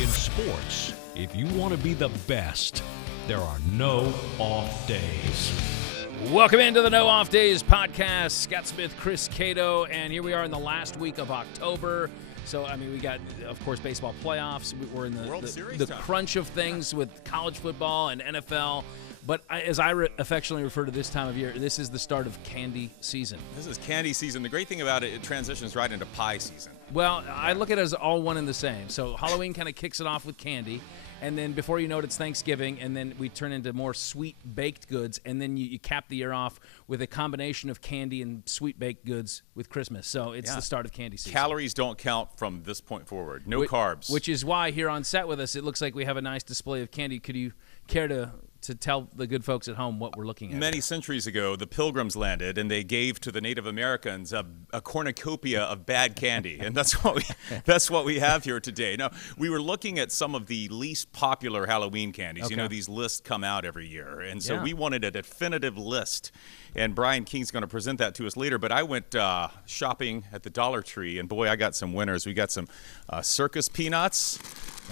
In sports, if you want to be the best, there are no off days. Welcome into the No Off Days podcast. Scott Smith, Chris Cato, and here we are in the last week of October. So, I mean, we got, of course, baseball playoffs. We're in the crunch of things with college football and NFL. But as I affectionately refer to this time of year, this is the start of candy season. This is candy season. The great thing about it, it transitions right into pie season. Well, I look at it as all one and the same. So Halloween kind of kicks it off with candy. And then before you know it, it's Thanksgiving, and then we turn into more sweet baked goods, and then you cap the year off with a combination of candy and sweet baked goods with Christmas. So it's the start of candy season. Calories don't count from this point forward. No carbs. Which is why here on set with us, it looks like we have a nice display of candy. Could you care to tell the good folks at home what we're looking at? Many centuries ago, the Pilgrims landed, and they gave to the Native Americans a cornucopia of bad candy, and that's what we have here today. Now, we were looking at some of the least popular Halloween candies. Okay. You know, these lists come out every year, and so we wanted a definitive list, and Brian King's going to present that to us later. But I went shopping at the Dollar Tree, and boy, I got some winners. We got some circus peanuts.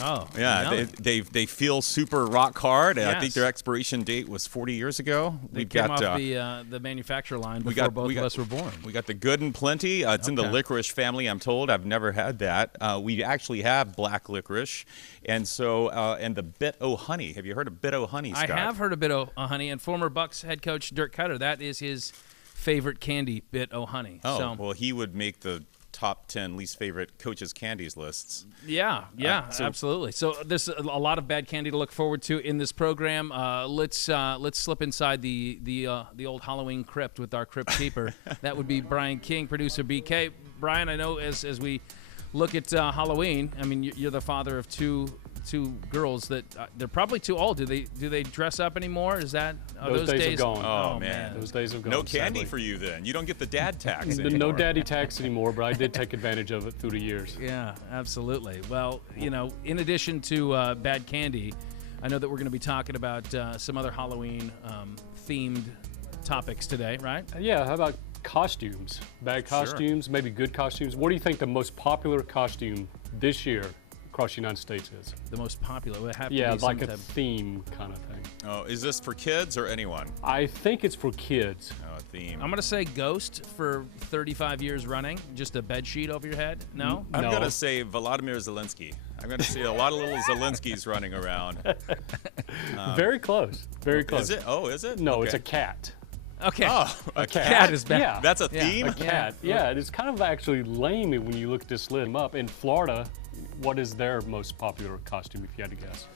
Oh, yeah, they feel super rock hard. Yes. I think their expiration date was 40 years ago. They came off the manufacturer line before both of us were born. We got the Good and Plenty. It's in the licorice family, I'm told. I've never had that. We actually have black licorice, and so and the Bit O' Honey. Have you heard of Bit O' Honey, Scott? I have heard of Bit O' Honey, and former Bucs head coach Dirk Cutter, that is his favorite candy, Bit O' Honey. Oh, well, he would make the top 10 least favorite coaches' candies lists. Yeah, absolutely. So there's a lot of bad candy to look forward to in this program. Let's slip inside the old Halloween crypt with our crypt keeper. That would be Brian King, producer BK. Brian, I know as we look at Halloween, I mean you're the father of two girls that they're probably too old. Do they dress up anymore? Is that those days are gone? Oh man, those days are gone. No candy sadly. for you then. You don't get the dad tax anymore. No daddy tax anymore, but I did take advantage of it through the years. Yeah, absolutely. Well, you know, in addition to bad candy, I know that we're going to be talking about some other Halloween themed topics today, right? Yeah, how about costumes? Bad costumes, maybe good costumes. What do you think the most popular costume this year across the United States is? The most popular would have to be like a theme kind of thing. Oh, is this for kids or anyone? I think it's for kids. Oh, a theme. I'm going to say Ghost for 35 years running. Just a bed sheet over your head? No? I'm going to say Volodymyr Zelensky. I'm going to see a lot of little Zelenskys running around. Very close. Very close. Is it? Oh, is it? No, okay. It's a cat. Okay. Oh, a cat is bad. Yeah. That's a theme? A cat. Yeah, it's kind of actually lame when you look this lit up. In Florida, what is their most popular costume, if you had to guess?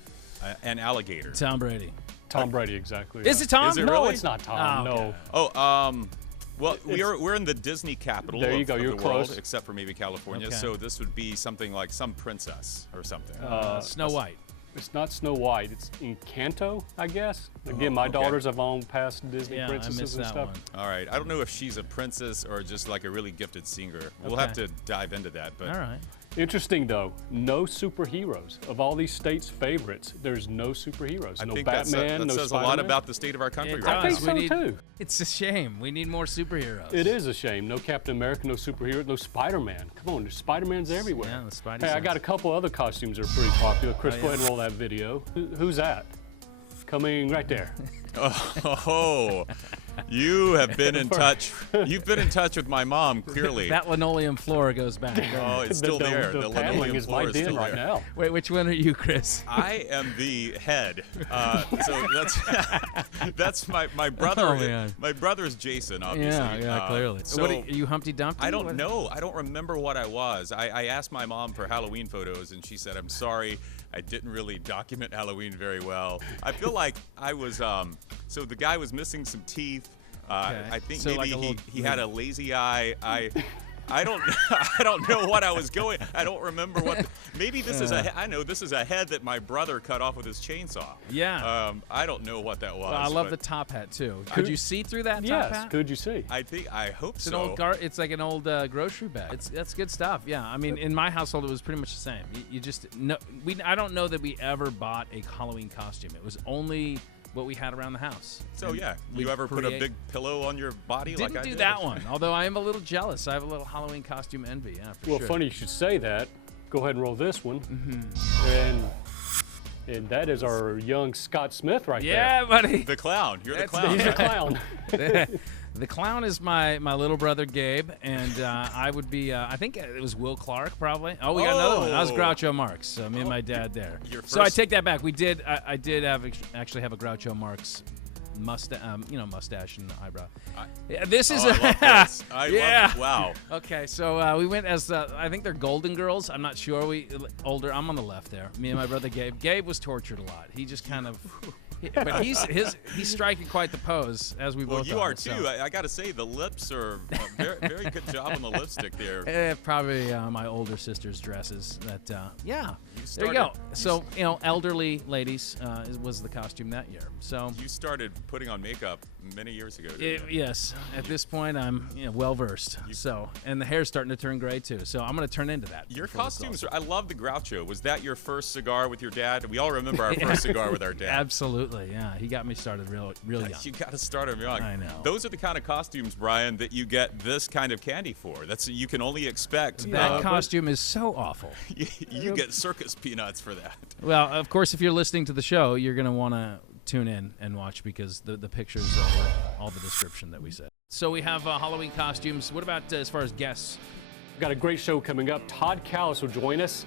An alligator. Tom Brady. Tom Brady, exactly. Is it Tom? Is it No, really? it's not Tom. Oh, okay. No. Oh, well, we're in the Disney capital There you of go, the you're world, close. except for maybe California. Okay. So this would be something like some princess or something. Snow White. It's not Snow White. It's Encanto, I guess. Again, my okay. daughters have all passed Disney Yeah, I princesses missed and that stuff. one. All right. I don't know if she's a princess or just like a really gifted singer. We'll have to dive into that. But All right. Interesting, though. No superheroes. Of all these states' favorites, there's no superheroes. I no think Batman, that no says Spider-Man. a lot about the state of our country It right I does. think now. so, too. It's a shame. We need more superheroes. It is a shame. No Captain America, no superhero, no Spider-Man. Come on, there's Spider-Man's everywhere. Yeah, the Spidey Hey, I sense. got a couple other costumes that are pretty popular. Chris, Oh, go ahead and roll that video. Who's that? Coming right there. Oh, you have been in touch. You've been in touch with my mom, clearly. That linoleum floor goes back. Oh, it's still there. The linoleum paneling is floor my is den still right there. now. Wait, which one are you, Chris? I am the head. So that's my brother. Oh, man. My brother's Jason, obviously. Yeah, clearly. So What are you, Humpty Dumpty? I don't know. I don't remember what I was. I asked my mom for Halloween photos, and she said, "I'm sorry, I didn't really document Halloween very well." I feel like I was. So the guy was missing some teeth. I think So maybe like he had a lazy eye. I don't I don't know what I was going. I don't remember what. Maybe this is I know this is a head that my brother cut off with his chainsaw. Yeah. I don't know what that was. Well, I love the but top hat too. Could you see through that top Yes, hat? could you see? I hope It's so. an old it's like an old grocery bag. That's good stuff. Yeah, I mean, in my household, it was pretty much the same. You just no, I don't know that we ever bought a Halloween costume. It was only what we had around the house. So And yeah, we you ever put a create- big pillow on your body Didn't like I do did? that one. Although I am a little jealous. I have a little Halloween costume envy. Yeah, for Well, sure. funny you should say that. go ahead and roll this one. And that is our young Scott Smith right there. Yeah, buddy. The clown. You're the clown. He's a clown. The clown is my little brother Gabe, and I would be. I think it was Will Clark, probably. Oh, we got another one. I was Groucho Marx. So me and my dad there. So I take that back. We did. I did actually have a Groucho Marx mustache and eyebrow. This is. I love this. I love it. Wow. Okay, so we went as I think they're Golden Girls. I'm not sure. Older. I'm on the left there. Me and my brother Gabe. Gabe was tortured a lot. He just kind of. But he's striking quite the pose, as we both Well, you are so. too. I got to say, the lips are very, very good job on the lipstick there. Probably my older sister's dresses. There you go. So elderly ladies was the costume that year. So You started putting on makeup many years ago. Yes. At this point, I'm well versed. So and the hair's starting to turn gray too. So I'm going to turn into that. Your costumes I love the Groucho. Was that your first cigar with your dad? We all remember our first cigar with our dad. Absolutely. Yeah, he got me started real young. You got to start him young. I know. Those are the kind of costumes, Brian, that you get this kind of candy for. You can only expect. That costume is so awful. You get circus peanuts for that. Well, of course, if you're listening to the show, you're going to want to tune in and watch because the pictures of all the description that we said. So we have Halloween costumes. What about as far as guests? We've got a great show coming up. Todd Kalas will join us.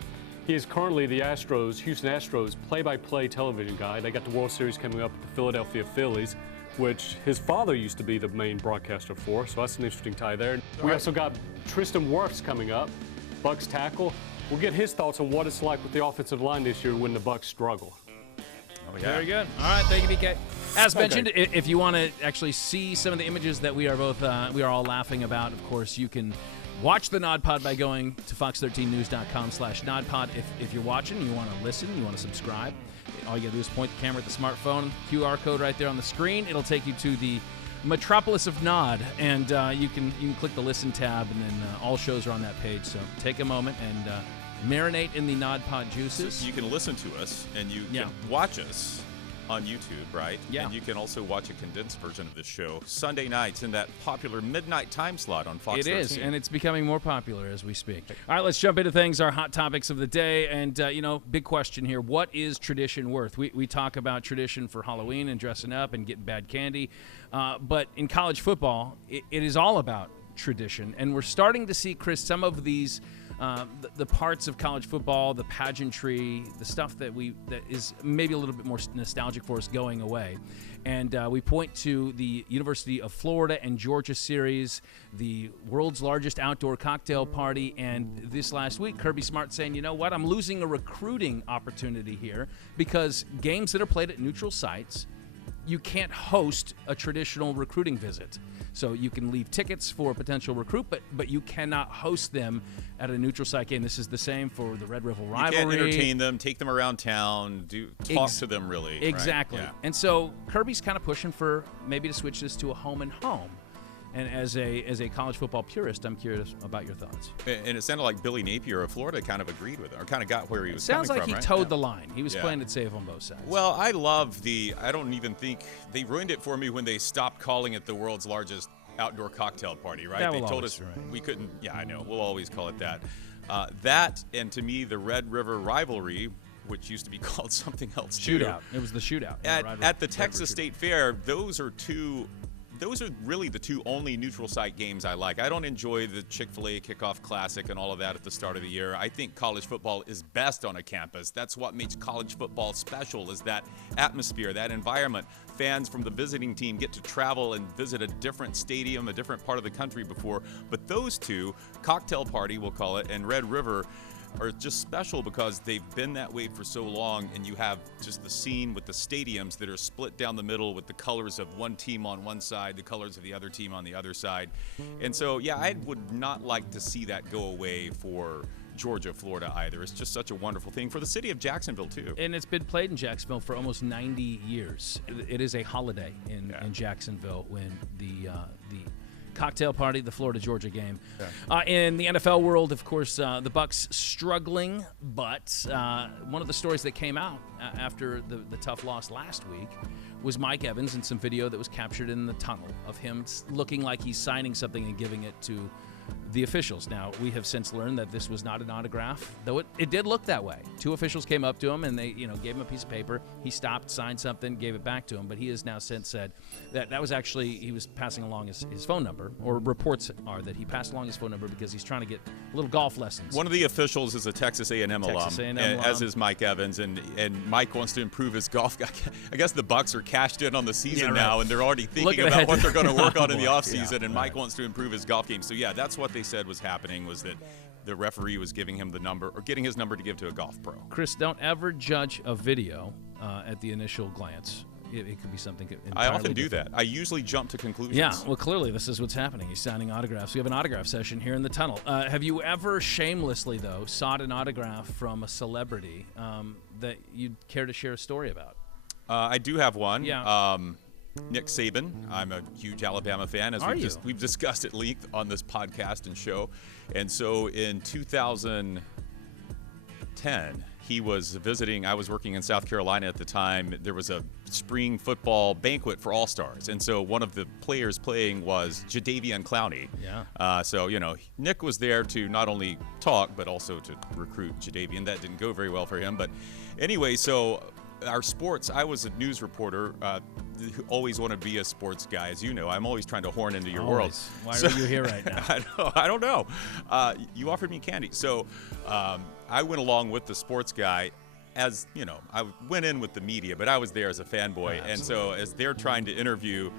He is currently the Houston Astros play-by-play television guy. They got the World Series coming up with the Philadelphia Phillies, which his father used to be the main broadcaster for, so that's an interesting tie there. We also got Tristan Wirfs coming up, Bucs tackle. We'll get his thoughts on what it's like with the offensive line this year when the Bucs struggle. Oh, yeah. Very good. All right, thank you, BK. As mentioned, if you want to actually see some of the images that we are all laughing about, of course, you can watch the nodpod by going to fox13news.com/nodpod. If you're watching, you want to listen, you want to subscribe, all you got to do is point the camera at the smartphone, QR code right there on the screen. It'll take you to the metropolis of Nod, and you can click the listen tab, and then all shows are on that page. So take a moment and marinate in the nodpod juices. So you can listen to us, and you can watch us on YouTube, right? Yeah. And you can also watch a condensed version of this show Sunday nights in that popular midnight time slot on Fox 13. It is, and it's becoming more popular as we speak. All right, let's jump into things, our hot topics of the day. And, big question here. What is tradition worth? We talk about tradition for Halloween and dressing up and getting bad candy. But in college football, it is all about tradition. And we're starting to see, Chris, some of these the parts of college football, the pageantry, the stuff that is maybe a little bit more nostalgic for us going away. And we point to the University of Florida and Georgia series, the world's largest outdoor cocktail party, and this last week, Kirby Smart saying, you know what, I'm losing a recruiting opportunity here because games that are played at neutral sites, you can't host a traditional recruiting visit. So you can leave tickets for a potential recruit, but you cannot host them at a neutral site game. This is the same for the Red River rivalry. You can't entertain them, take them around town, talk to them really. Exactly. Right? Yeah. And so Kirby's kind of pushing for maybe to switch this to a home and home. And as a college football purist, I'm curious about your thoughts. And it sounded like Billy Napier of Florida kind of agreed with it, or kind of got where he was coming from. Sounds like he towed the line. He was playing it safe on both sides. Well, I love I don't even think, they ruined it for me when they stopped calling it the world's largest outdoor cocktail party, right? They told us we couldn't, I know, we'll always call it that. That, and to me, the Red River rivalry, which used to be called something else Shootout. It was the shootout. At the Texas State Fair, those are really the two only neutral site games I like. I don't enjoy the Chick-fil-A Kickoff Classic and all of that at the start of the year. I think college football is best on a campus. That's what makes college football special, is that atmosphere, that environment. Fans from the visiting team get to travel and visit a different stadium, a different part of the country before. But those two, Cocktail Party, we'll call it, and Red River, are just special because they've been that way for so long, and you have just the scene with the stadiums that are split down the middle with the colors of one team on one side, the colors of the other team on the other side. And so, I would not like to see that go away for Georgia, Florida either. It's just such a wonderful thing for the city of Jacksonville too. And it's been played in Jacksonville for almost 90 years. It is a holiday in Jacksonville when the cocktail party, the Florida-Georgia game. In the NFL world, of course, the Bucs struggling, but one of the stories that came out after the tough loss last week was Mike Evans and some video that was captured in the tunnel of him looking like he's signing something and giving it to the officials. Now, we have since learned that this was not an autograph, though it did look that way. Two officials came up to him, and they gave him a piece of paper. He stopped, signed something, gave it back to him, but he has now since said that was actually, he was passing along his phone number, or reports are that he passed along his phone number because he's trying to get little golf lessons. One of the officials is a Texas A&M alum, as is Mike Evans, and Mike wants to improve his golf. I guess the Bucs are cashed in on the season now, and they're already thinking about what they're going to work on in the offseason, and Mike wants to improve his golf game. So, yeah, that's what they said was happening, was that the referee was giving him the number, or getting his number to give to a golf pro. Chris, don't ever judge a video at the initial glance. It could be something entirely I often do different. that. I usually jump to conclusions. Yeah, well, clearly this is what's happening. He's signing autographs. We have an autograph session here in the tunnel. Have you ever shamelessly, though, sought an autograph from a celebrity that you'd care to share a story about? I do have one. Yeah. Nick Saban. I'm a huge Alabama fan, as we've discussed at length on this podcast and show. And so in 2010, he was visiting. I was working in South Carolina at the time. There was a spring football banquet for All-Stars. And so one of the players playing was Jadeveon Clowney. Yeah. So, Nick was there to not only talk, but also to recruit Jadeveon. That didn't go very well for him. But anyway, so our sports, I was a news reporter, who always want to be a sports guy. As you know, I'm always trying to horn into your world. Why are you here right now? I don't know. You offered me candy. So I went along with the sports guy. As I went in with the media, but I was there as a fanboy. And so as they're trying to interview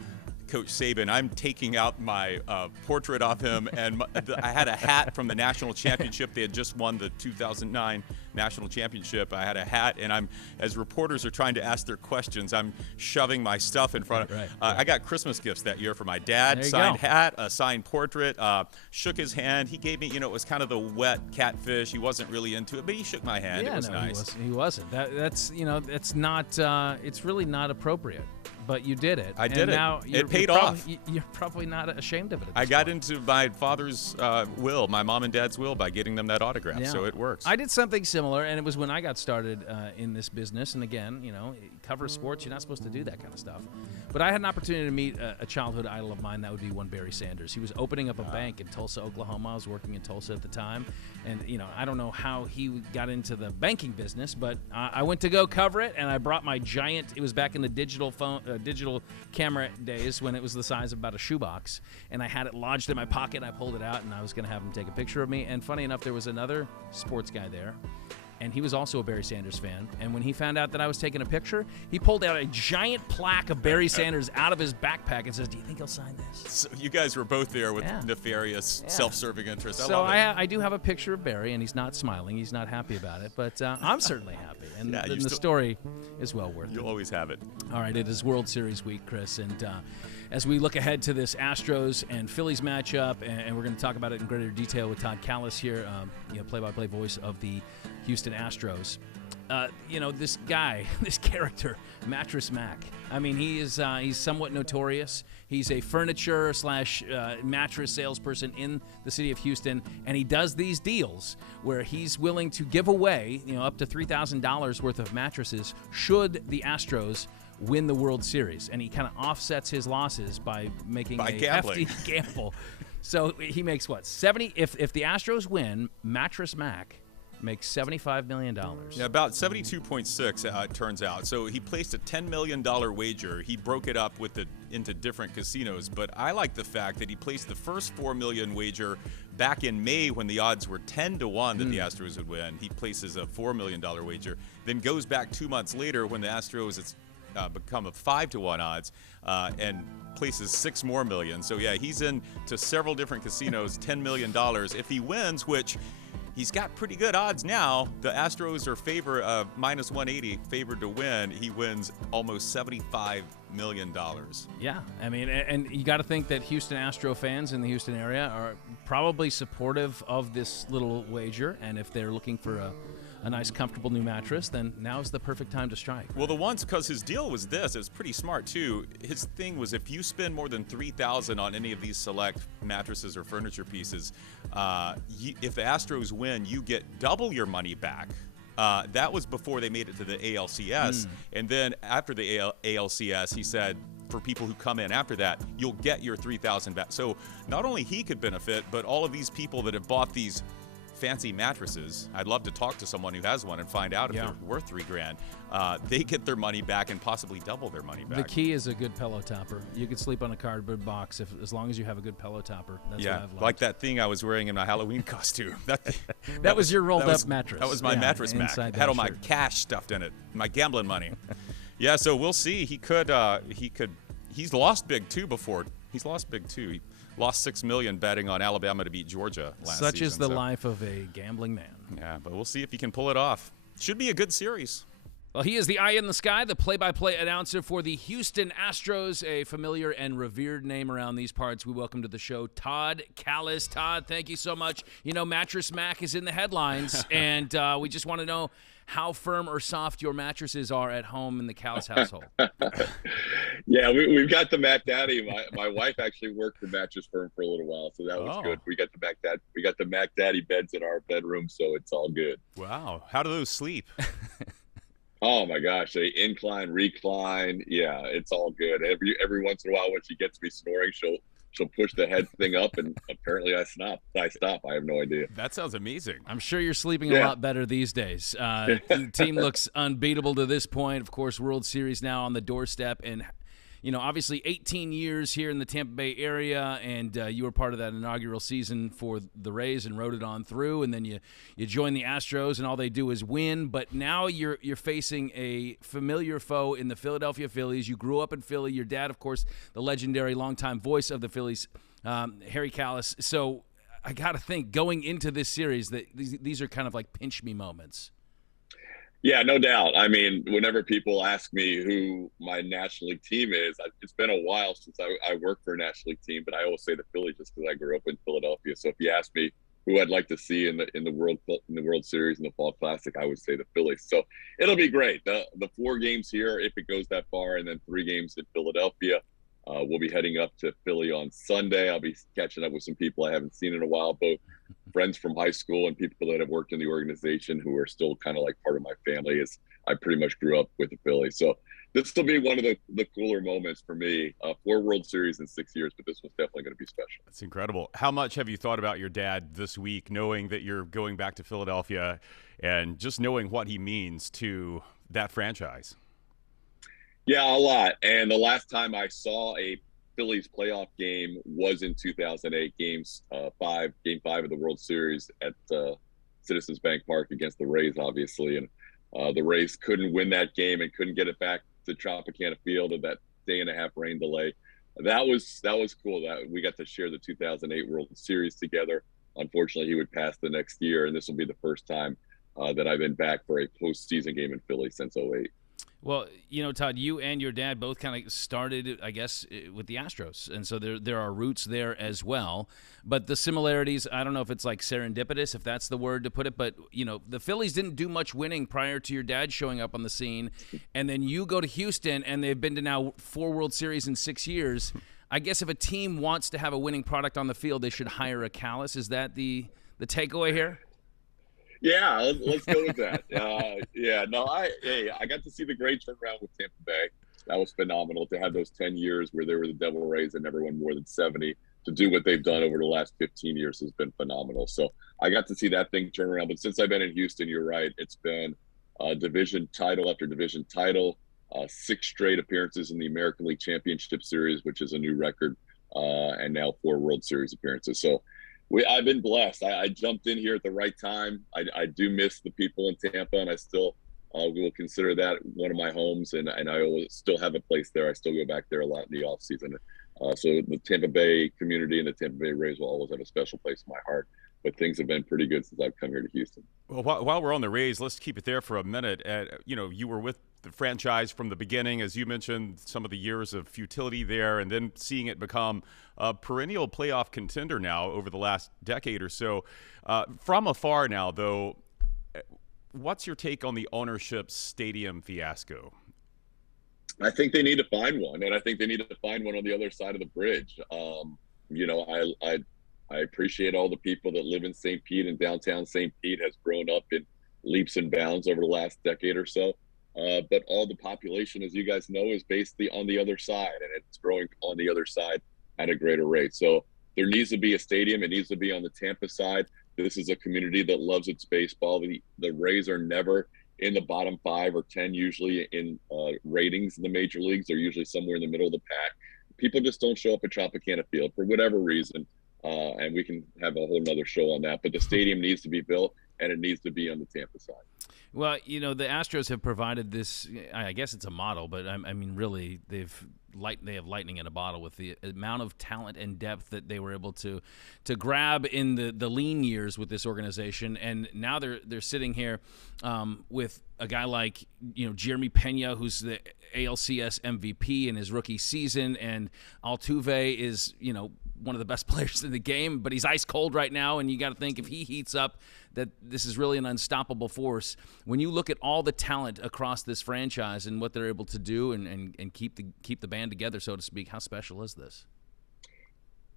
Coach Saban, I'm taking out my portrait of him, and I had a hat from the national championship. They had just won the 2009 national championship. I had a hat, and as reporters are trying to ask their questions, I'm shoving my stuff in front of. I got Christmas gifts that year for my dad. Signed hat, a signed portrait. Shook his hand. He gave me, it was kind of the wet catfish. He wasn't really into it, but he shook my hand. Yeah, it was nice. He wasn't. That's it's not. It's really not appropriate. But you did it. I did it. Now it paid off. You're probably not ashamed of it. I got into my father's will, my mom and dad's will, by getting them that autograph. Yeah. So it works. I did something similar, and it was when I got started in this business. And again, cover sports, you're not supposed to do that kind of stuff. But I had an opportunity to meet a childhood idol of mine. That would be one Barry Sanders. He was opening up a bank in Tulsa, Oklahoma. I was working in Tulsa at the time. And, I don't know how he got into the banking business, but I went to go cover it, and I brought my giant, it was back in the digital camera days when it was the size of about a shoebox, and I had it lodged in my pocket. I pulled it out, and I was going to have him take a picture of me. And funny enough, there was another sports guy there, and he was also a Barry Sanders fan. And when he found out that I was taking a picture, he pulled out a giant plaque of Barry Sanders out of his backpack and says, "Do you think he'll sign this?" So you guys were both there with nefarious, self-serving interests. So I do have a picture of Barry, and he's not smiling. He's not happy about it, but I'm certainly happy. And the story is well worth it. You'll always have it. All right, it is World Series week, Chris, and as we look ahead to this Astros and Phillies matchup, and we're going to talk about it in greater detail with Todd Kalas here, play-by-play voice of the Houston Astros. This guy, this character, Mattress Mac. I mean, he's somewhat notorious. He's a furniture / mattress salesperson in the city of Houston, and he does these deals where he's willing to give away, up to $3,000 worth of mattresses should the Astros win the World Series, and he kind of offsets his losses by making a hefty gamble. So he makes what, 70? If the Astros win, Mattress Mac makes $75 million. Yeah, about 72.6, it turns out. So he placed a $10 million wager. He broke it up into different casinos, but I like the fact that he placed the first $4 million wager back in May when the odds were 10-1 that the Astros would win. He places a $4 million wager, then goes back 2 months later when the Astros become a 5-1 odds, and places $6 more million. So yeah, he's in to several different casinos, $10 million. If he wins, which he's got pretty good odds now, the Astros are minus 180, favored to win. He wins almost $75 million. Yeah, I mean, and you got to think that Houston Astro fans in the Houston area are probably supportive of this little wager, and if they're looking for a nice, comfortable new mattress, then now's the perfect time to strike. Well, because his deal was this, it was pretty smart too. His thing was if you spend more than $3,000 on any of these select mattresses or furniture pieces, if the Astros win, you get double your money back That was before they made it to the ALCS. And then after the ALCS, he said, for people who come in after that, you'll get your $3,000 back. So not only he could benefit, but all of these people that have bought these fancy mattresses, I'd love to talk to someone who has one and find out if they're worth $3,000. They get their money back and possibly double their money back. The key is a good pillow topper. You can sleep on a cardboard box as long as you have a good pillow topper. That's what I've learned. Like that thing I was wearing in my Halloween costume. That was your rolled up mattress. That was my mattress Mac. It had all my cash stuffed in it, my gambling money. Yeah, so we'll see. He's lost big too before. He's lost big too. He lost $6 million betting on Alabama to beat Georgia last season. Such is the life of a gambling man. Yeah, but we'll see if he can pull it off. Should be a good series. Well, he is the eye in the sky, the play-by-play announcer for the Houston Astros, a familiar and revered name around these parts. We welcome to the show Todd Kalas. Todd, thank you so much. You know, Mattress Mac is in the headlines, and we just want to know how firm or soft your mattresses are at home in the Kalas household. Yeah, we've got the Mac Daddy. My wife actually worked for Mattress Firm for a little while, so that was good. We got the Mac Daddy beds in our bedroom, so it's all good. Wow, how do those sleep? Oh my gosh, they incline, recline. Yeah, it's all good. Every once in a while, when she gets me snoring, she'll push the head thing up, and apparently I stop. I have no idea. That sounds amazing. I'm sure you're sleeping a lot better these days. The team looks unbeatable to this point. Of course, World Series now on the doorstep, and obviously 18 years here in the Tampa Bay area, and you were part of that inaugural season for the Rays and rode it on through, and then you join the Astros, and all they do is win. But now you're facing a familiar foe in the Philadelphia Phillies. You grew up in Philly. Your dad, of course, the legendary longtime voice of the Phillies, Harry Kalas. So I got to think, going into this series, that these are kind of like pinch me moments. Yeah, no doubt. I mean, whenever people ask me who my National League team is, it's been a while since I worked for a National League team, but I always say the Phillies just because I grew up in Philadelphia. So if you ask me who I'd like to see in the World Series and the Fall Classic, I would say the Phillies. So it'll be great. The 4 games here, if it goes that far, and then 3 games in Philadelphia. We'll be heading up to Philly on Sunday. I'll be catching up with some people I haven't seen in a while, both friends from high school and people that have worked in the organization who are still kind of like part of my family, as I pretty much grew up with the Phillies. So this will be one of the cooler moments for me. 4 World Series in 6 years, but this one's definitely going to be special. That's incredible. How much have you thought about your dad this week, knowing that you're going back to Philadelphia and just knowing what he means to that franchise? Yeah, a lot. And the last time I saw a Phillies playoff game was in 2008, Game 5 of the World Series at Citizens Bank Park against the Rays, obviously. And the Rays couldn't win that game and couldn't get it back to Tropicana Field of that day-and-a-half rain delay. That was cool. That we got to share the 2008 World Series together. Unfortunately, he would pass the next year, and this will be the first time that I've been back for a postseason game in Philly since '08. Well, Todd, you and your dad both kind of started, I guess, with the Astros, and so there are roots there as well. But the similarities, I don't know if it's like serendipitous, if that's the word to put it, but, the Phillies didn't do much winning prior to your dad showing up on the scene, and then you go to Houston, and they've been to now 4 World Series in 6 years. I guess if a team wants to have a winning product on the field, they should hire a Kalas. Is that the takeaway here? Yeah, let's go with that. I got to see the great turnaround with Tampa Bay. That was phenomenal to have those 10 years where they were the Devil Rays and never won more than 70. To do what they've done over the last 15 years has been phenomenal. So I got to see that thing turn around. But since I've been in Houston, you're right. It's been division title after division title, 6 straight appearances in the American League Championship Series, which is a new record, and now 4 World Series appearances. So I've been blessed. I jumped in here at the right time. I do miss the people in Tampa, and I still will consider that one of my homes, and I always still have a place there. I still go back there a lot in the off season. So the Tampa Bay community and the Tampa Bay Rays will always have a special place in my heart. But things have been pretty good since I've come here to Houston. Well, while we're on the Rays, let's keep it there for a minute. You were with the franchise from the beginning, as you mentioned, some of the years of futility there, and then seeing it become a perennial playoff contender now over the last decade or so. From afar now, though, what's your take on the ownership's stadium fiasco? I think they need to find one, and I think they need to find one on the other side of the bridge. I appreciate all the people that live in St. Pete, and downtown St. Pete has grown up in leaps and bounds over the last decade or so. But all the population, as you guys know, is based on the other side, and it's growing on the other side at a greater rate. So there needs to be a stadium. It needs to be on the Tampa side. This is a community that loves its baseball. The Rays are never in the bottom 5 or 10 usually in ratings in the major leagues. They're usually somewhere in the middle of the pack. People just don't show up at Tropicana Field for whatever reason, and we can have a whole nother show on that. But the stadium needs to be built, and it needs to be on the Tampa side. Well, the Astros have provided this. I guess it's a model, but I mean, really, they have lightning in a bottle with the amount of talent and depth that they were able to grab in the lean years with this organization, and now they're sitting here with a guy like Jeremy Pena, who's the ALCS MVP in his rookie season, and Altuve is one of the best players in the game, but he's ice cold right now, and you got to think if he heats up, that this is really an unstoppable force. When you look at all the talent across this franchise and what they're able to do and keep the band together, so to speak, how special is this?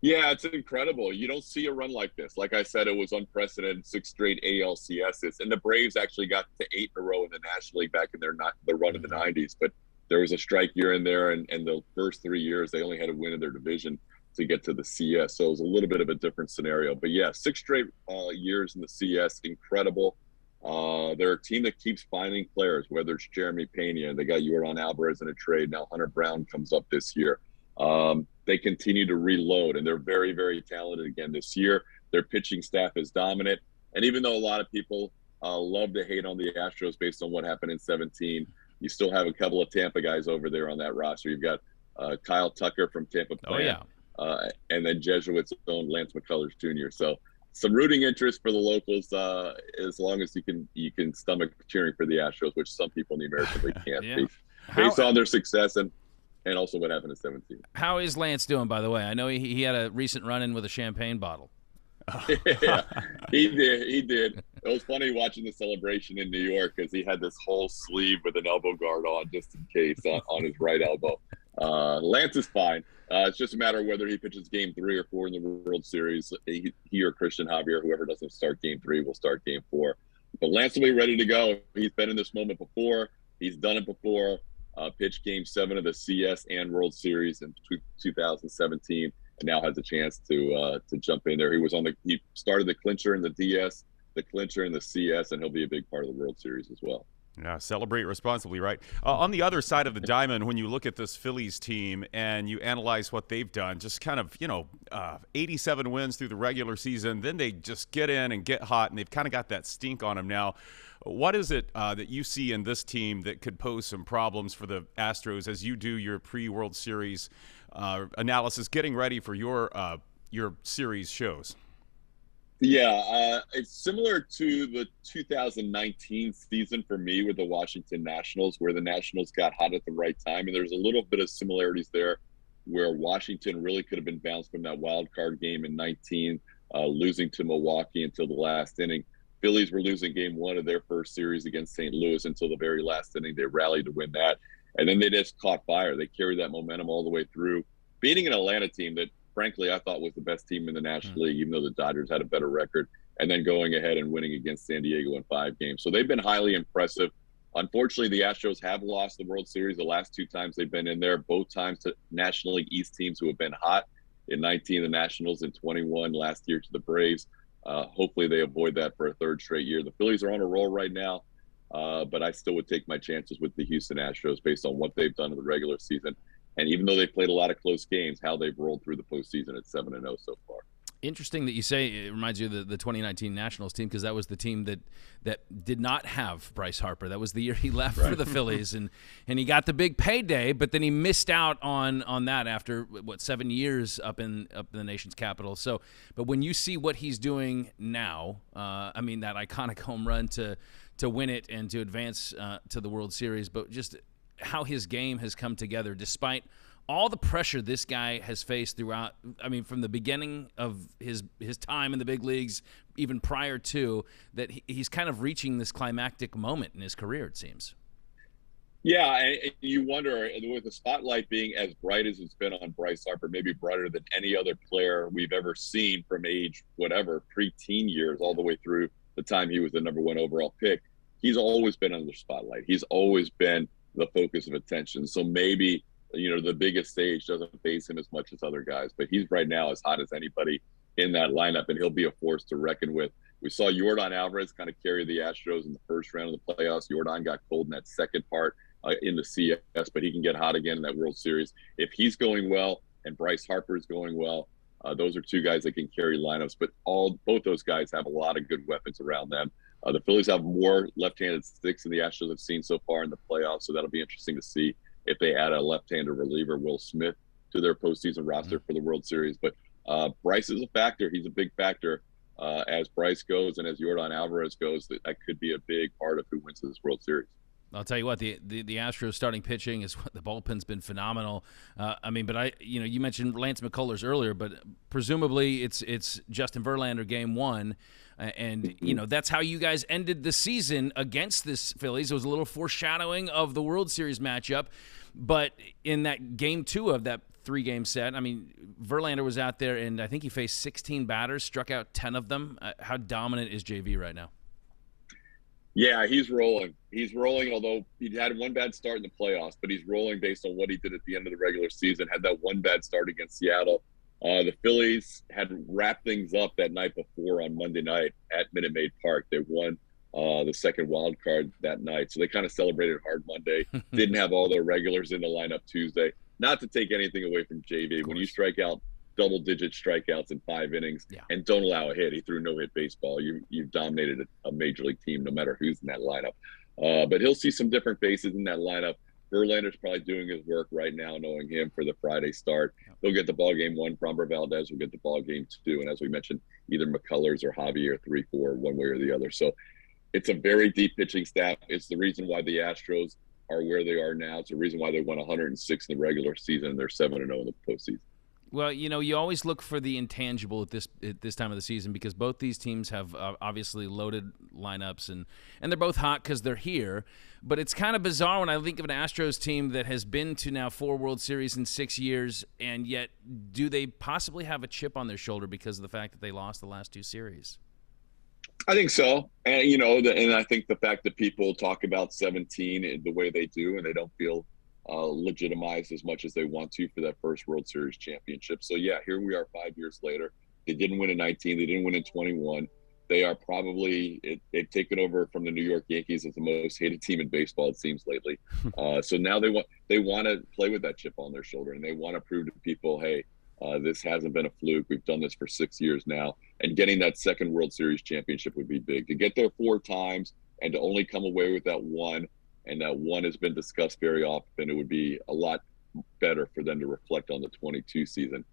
Yeah, it's incredible. You don't see a run like this. Like I said, it was unprecedented, 6 straight ALCSs, and the Braves actually got to 8 in a row in the National League back in their run in the 90s. But there was a strike year in there, and the first 3 years they only had a win in their division to get to the CS. So it was a little bit of a different scenario. But yeah, 6 straight years in the CS, incredible. They're a team that keeps finding players, whether it's Jeremy Pena, they got Yordan Alvarez in a trade. Now Hunter Brown comes up this year. They continue to reload, and they're very, very talented again this year. Their pitching staff is dominant. And even though a lot of people love to hate on the Astros based on what happened in 17, you still have a couple of Tampa guys over there on that roster. You've got Kyle Tucker from Tampa Bay. Oh, yeah. And then Jesuits' own Lance McCullers Jr. So some rooting interest for the locals, as long as you can stomach cheering for the Astros, which some people in the American League can't, Yeah. based on their success and also what happened in 17. How is Lance doing, by the way? I know he had a recent run-in with a champagne bottle. Yeah, he did. It was funny watching the celebration in New York because he had this whole sleeve with an elbow guard on just in case on his right elbow. Lance is fine. It's just a matter of whether he pitches game 3 or 4 in the World Series. He or Christian Javier, whoever doesn't start game 3, will start game 4. But Lance will be ready to go. He's been in this moment before. He's done it before. Pitched game 7 of the CS and World Series in 2017, and now has a chance to jump in there. He started the clincher in the DS, the clincher in the CS, and he'll be a big part of the World Series as well. Yeah, celebrate responsibly, right? On the other side of the diamond, when you look at this Phillies team and you analyze what they've done, just kind of, 87 wins through the regular season, then they just get in and get hot, and they've kind of got that stink on them now. What is it that you see in this team that could pose some problems for the Astros as you do your pre-World Series analysis, getting ready for your series shows? Yeah, it's similar to the 2019 season for me with the Washington Nationals, where the Nationals got hot at the right time. And there's a little bit of similarities there where Washington really could have been bounced from that wild card game in 19, losing to Milwaukee until the last inning. Phillies were losing game 1 of their first series against St. Louis until the very last inning. They rallied to win that. And then they just caught fire. They carried that momentum all the way through, beating an Atlanta team that, frankly, I thought was the best team in the National League, even though the Dodgers had a better record, and then going ahead and winning against San Diego in 5 games. So they've been highly impressive. Unfortunately, the Astros have lost the World Series the last 2 times they've been in there, both times to National League East teams who have been hot. In 19, the Nationals, in 21 last year to the Braves. Hopefully they avoid that for a 3rd straight year. The Phillies are on a roll right now, but I still would take my chances with the Houston Astros based on what they've done in the regular season. And even though they played a lot of close games, how they've rolled through the postseason at 7-0 so far. Interesting that you say it reminds you of the 2019 Nationals team, because that was the team that did not have Bryce Harper. That was the year he left for the Phillies, and he got the big payday, but then he missed out on that after 7 years up in the nation's capital. So, but when you see what he's doing now, I mean that iconic home run to win it and to advance to the World Series, but just how his game has come together despite all the pressure this guy has faced throughout, I mean, from the beginning of his time in the big leagues, even prior to that, he's kind of reaching this climactic moment in his career, it seems. Yeah, and you wonder, with the spotlight being as bright as it's been on Bryce Harper, maybe brighter than any other player we've ever seen from age, whatever, pre-teen years, all the way through the time he was the #1 overall pick. he's always been under the spotlight. He's always been the focus of attention. So maybe, the biggest stage doesn't face him as much as other guys, but he's right now as hot as anybody in that lineup, and he'll be a force to reckon with. We saw Yordan Alvarez kind of carry the Astros in the first round of the playoffs. Yordan got cold in that second part in the CS, but he can get hot again in that World Series. If he's going well and Bryce Harper is going well, those are two guys that can carry lineups, but both those guys have a lot of good weapons around them. The Phillies have more left-handed sticks than the Astros have seen so far in the playoffs, so that'll be interesting to see if they add a left-handed reliever, Will Smith, to their postseason roster for the World Series. But Bryce is a factor. He's a big factor. As Bryce goes and as Yordan Alvarez goes, that could be a big part of who wins this World Series. I'll tell you what, the Astros starting pitching is the bullpen's been phenomenal. You mentioned Lance McCullers earlier, but presumably it's Justin Verlander game one, and that's how you guys ended the season against this Phillies. It was a little foreshadowing of the World Series matchup, but in that game two of that 3-game set, Verlander was out there, and I think he faced 16 batters, struck out 10 of them. How dominant is JV right now? Yeah, he's rolling. He's rolling, although he had one bad start in the playoffs, but he's rolling based on what he did at the end of the regular season. Had that one bad start against Seattle. The Phillies had wrapped things up that night before on Monday night at Minute Maid Park. They won the second wild card that night, so they kind of celebrated hard Monday. Didn't have all their regulars in the lineup Tuesday. Not to take anything away from JV. When you strike out double-digit strikeouts in 5 innings and don't allow a hit, he threw no-hit baseball. You've dominated a major league team no matter who's in that lineup. But he'll see some different faces in that lineup. Verlander's probably doing his work right now, knowing him for the Friday start. He'll get the ball game 1. Framber Valdez will get the ball game 2. And as we mentioned, either McCullers or Javier 3-4, one way or the other. So it's a very deep pitching staff. It's the reason why the Astros are where they are now. It's the reason why they won 106 in the regular season and they're 7-0 in the postseason. Well, you always look for the intangible at this time of the season because both these teams have obviously loaded lineups and they're both hot because they're here. But it's kind of bizarre when I think of an Astros team that has been to now 4 World Series in 6 years, and yet do they possibly have a chip on their shoulder because of the fact that they lost the last 2 series? I think so. And, and I think the fact that people talk about 17 the way they do and they don't feel legitimized as much as they want to for that first World Series championship. So, yeah, here we are 5 years later. They didn't win in 19. They didn't win in 21. They are probably they've taken over from the New York Yankees as the most hated team in baseball, it seems, lately. So now they want to play with that chip on their shoulder, and they want to prove to people, hey, this hasn't been a fluke. We've done this for 6 years now. And getting that second World Series championship would be big. To get there 4 times and to only come away with that one, and that one has been discussed very often, it would be a lot better for them to reflect on the 22 season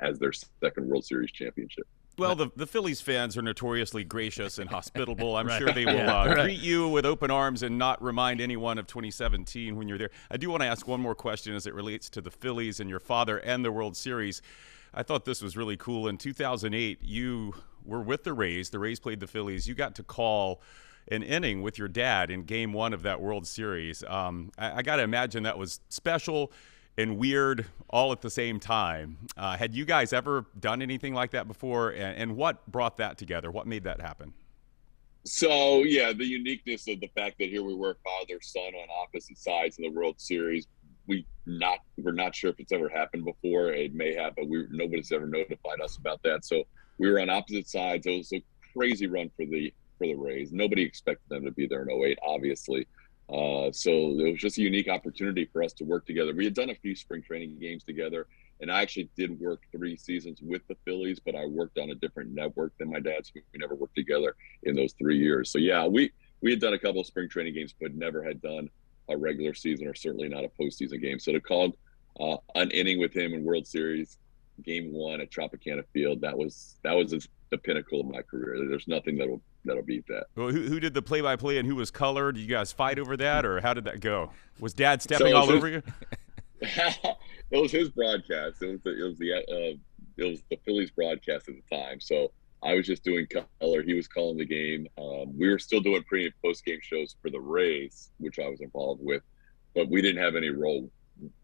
as their second World Series championship. Well, the Phillies fans are notoriously gracious and hospitable. I'm sure they will greet you with open arms and not remind anyone of 2017 when you're there. I do want to ask one more question as it relates to the Phillies and your father and the World Series. I thought this was really cool. In 2008, you were with the Rays. The Rays played the Phillies. You got to call an inning with your dad in Game 1 of that World Series. I got to imagine that was special and weird all at the same time. Had you guys ever done anything like that before? And what brought that together? What made that happen? So, yeah, the uniqueness of the fact that here we were father-son on opposite sides in the World Series. We're not sure if it's ever happened before. It may have, but nobody's ever notified us about that. So we were on opposite sides. It was a crazy run for the Rays. Nobody expected them to be there in 08, obviously. So it was just a unique opportunity for us to work together. We had done a few spring training games together, and I actually did work 3 seasons with the Phillies, but I worked on a different network than my dad, so we never worked together in those 3 years. So, yeah, we had done a couple of spring training games, but never had done a regular season or certainly not a postseason game. So to call an inning with him in World Series, Game 1 at Tropicana Field, that was the pinnacle of my career. There's nothing that'll beat that. Well, who did the play-by-play and who was color? Did you guys fight over that, or how did that go? Was Dad stepping all over you? It was his broadcast. It was the Phillies broadcast at the time. So I was just doing color. He was calling the game. We were still doing pre- and post-game shows for the Rays, which I was involved with, but we didn't have any role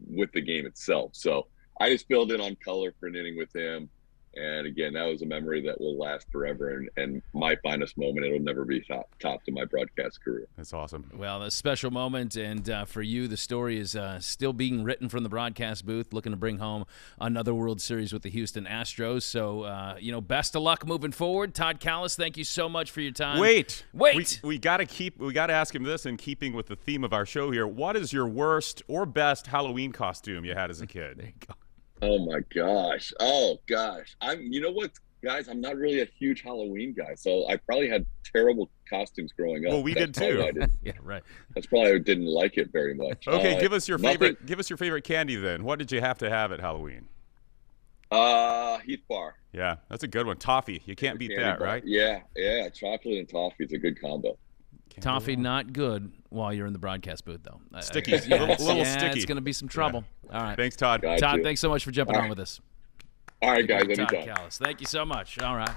with the game itself. So I just filled in on color for an inning with him. And again, that was a memory that will last forever, and my finest moment. It'll never be topped in my broadcast career. That's awesome. Well, a special moment, and for you, the story is still being written from the broadcast booth, looking to bring home another World Series with the Houston Astros. So, best of luck moving forward. Todd Kalas, thank you so much for your time. Wait. We got to ask him this in keeping with the theme of our show here. What is your worst or best Halloween costume you had as a kid? There you go. Oh my gosh. You know what, guys? I'm not really a huge Halloween guy, so I probably had terrible costumes growing up. Well, we did too. Yeah, right. That's probably why I didn't like it very much. Okay, give us your favorite. Give us your favorite candy then. What did you have to have at Halloween? Heath Bar. Yeah, that's a good one. Toffee. You can't beat that, bar. right? Yeah. Chocolate and toffee is a good combo. Toffee not good while you're in the broadcast booth, though. Sticky. A little sticky. It's going to be some trouble. Yeah. All right. Thanks, Todd. Gotcha. Todd, thanks so much for jumping on with us. All right, guys. Todd Anytime. Kalas. Thank you so much. All right.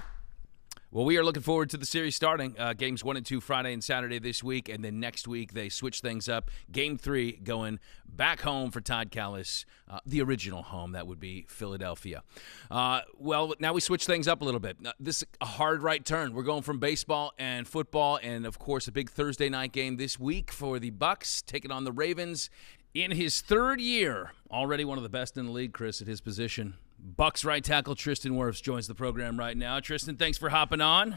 Well, we are looking forward to the series starting. Games 1 and 2 Friday and Saturday this week, and then next week they switch things up. Game 3 going back home for Todd Kalas, the original home. That would be Philadelphia. Well, now we switch things up a little bit. This is a hard right turn. We're going from baseball and football, and of course a big Thursday night game this week for the Bucs taking on the Ravens. In his third year, already one of the best in the league, Chris, at his position. Bucs right tackle Tristan Wirfs joins the program right now. Tristan, thanks for hopping on.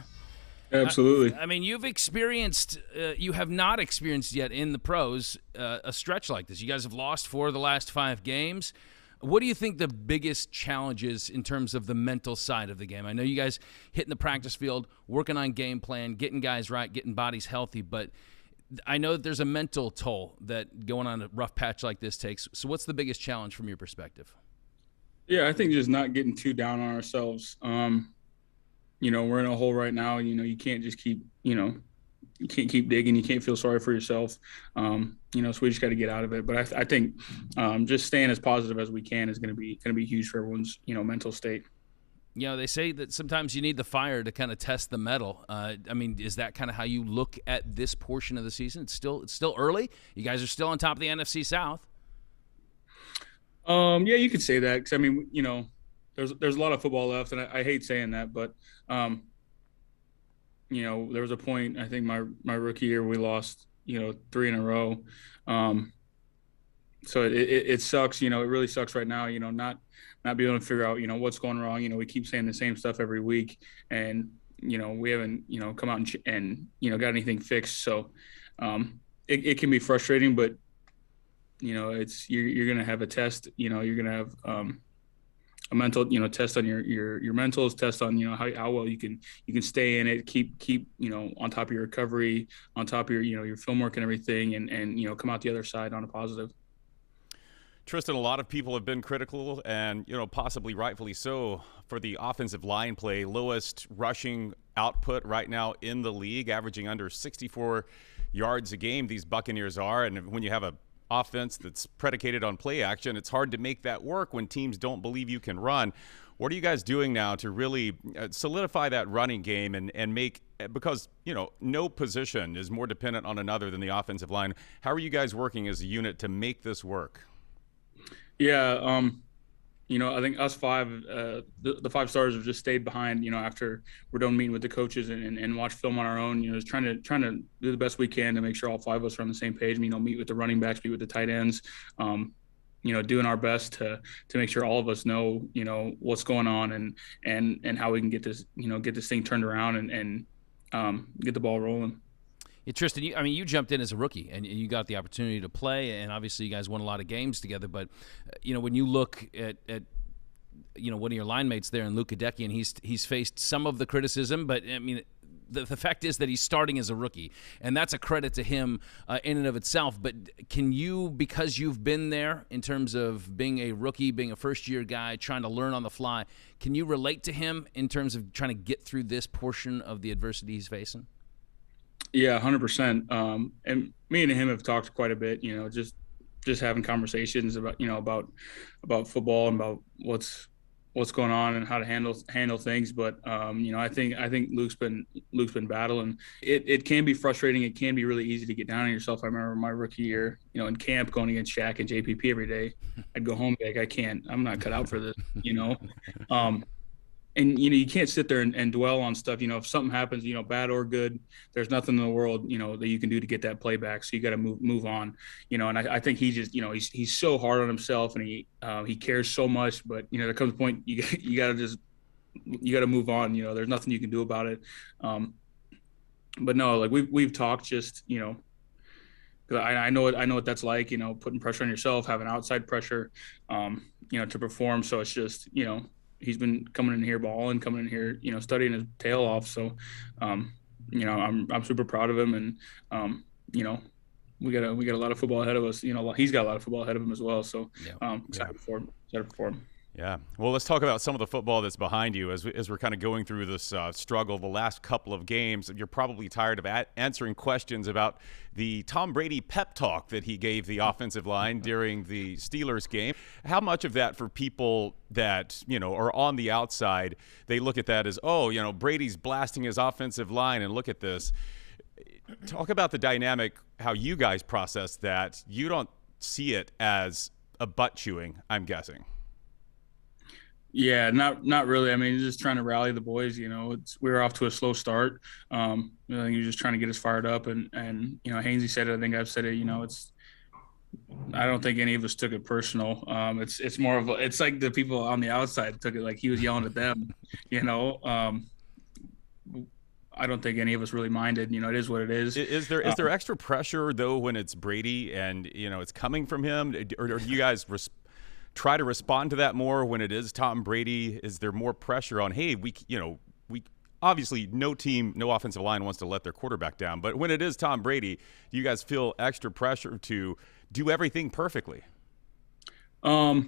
Absolutely. I mean, you have not experienced yet in the pros a stretch like this. You guys have lost 4 of the last 5 games. What do you think the biggest challenge is in terms of the mental side of the game? I know you guys hitting the practice field, working on game plan, getting guys right, getting bodies healthy, but I know that there's a mental toll that going on a rough patch like this takes. So what's the biggest challenge from your perspective? Yeah, I think just not getting too down on ourselves. We're in a hole right now. You can't just keep, you can't keep digging. You can't feel sorry for yourself. So we just got to get out of it. But I think just staying as positive as we can is going to be huge for everyone's, mental state. They say that sometimes you need the fire to kind of test the metal. Is that kind of how you look at this portion of the season? It's still early. You guys are still on top of the NFC South. Yeah, you could say that because there's a lot of football left, and I hate saying that, but there was a point I think my rookie year we lost 3 in a row, so it sucks. It really sucks right now. Not being able to figure out what's going wrong. We keep saying the same stuff every week, and we haven't come out and got anything fixed. So it can be frustrating, but it's you're gonna have a test. You're gonna have a mental test on your mentals, test on how well you can stay in it, keep on top of your recovery, on top of your film work and everything, and come out the other side on a positive. Tristan, a lot of people have been critical, and possibly rightfully so, for the offensive line play. Lowest rushing output right now in the league, averaging under 64 yards a game. These Buccaneers are, and when you have a offense that's predicated on play action, it's hard to make that work when teams don't believe you can run. What are you guys doing now to really solidify that running game and make, because no position is more dependent on another than the offensive line. How are you guys working as a unit to make this work? Yeah, I think us 5, the 5 stars have just stayed behind, after we're done meeting with the coaches and watch film on our own, just trying to do the best we can to make sure all 5 of us are on the same page, meet with the running backs, meet with the tight ends, doing our best to make sure all of us know, what's going on and how we can get this thing turned around and get the ball rolling. Yeah, Tristan, you jumped in as a rookie, and you got the opportunity to play, and obviously you guys won a lot of games together. But when you look at one of your line mates there in Luke Hideki, and he's faced some of the criticism, but the fact is that he's starting as a rookie, and that's a credit to him in and of itself. But can you, because you've been there in terms of being a rookie, being a first-year guy, trying to learn on the fly, can you relate to him in terms of trying to get through this portion of the adversity he's facing? Yeah, 100%. And me and him have talked quite a bit, just having conversations about, about football and about what's going on and how to handle things. But, I think Luke's been battling. It can be frustrating. It can be really easy to get down on yourself. I remember my rookie year, in camp going against Shaq and JPP every day. I'd go home like, I'm not cut out for this, and you can't sit there and dwell on stuff. If something happens, bad or good, there's nothing in the world, that you can do to get that play back. So you got to move on, and I think he just, he's so hard on himself, and he cares so much, but there comes a point you got to move on. There's nothing you can do about it. But no, like we've talked just, because I know what that's like, putting pressure on yourself, having outside pressure, to perform. So it's just, he's been coming in here balling, coming in here, studying his tail off. So, I'm super proud of him, and we got a lot of football ahead of us. He's got a lot of football ahead of him as well. So, excited for him. Yeah. Well, let's talk about some of the football that's behind you as we're kind of going through this struggle the last couple of games. You're probably tired of answering questions about the Tom Brady pep talk that he gave the offensive line during the Steelers game. How much of that, for people that, are on the outside, they look at that as, Brady's blasting his offensive line, and look at this. Talk about the dynamic, how you guys process that. You don't see it as a butt chewing, I'm guessing. Yeah, not really. I mean, just trying to rally the boys. We were off to a slow start. You're just trying to get us fired up, and Hainsey said it. I think I've said it. I don't think any of us took it personal. It's more of it's like the people on the outside took it like he was yelling at them. I don't think any of us really minded. It is what it is. Is there extra pressure though when it's Brady and it's coming from him, or do you guys try to respond to that more when it is Tom Brady? Is there more pressure on, hey, we obviously no offensive line wants to let their quarterback down, but when it is Tom Brady, do you guys feel extra pressure to do everything perfectly? I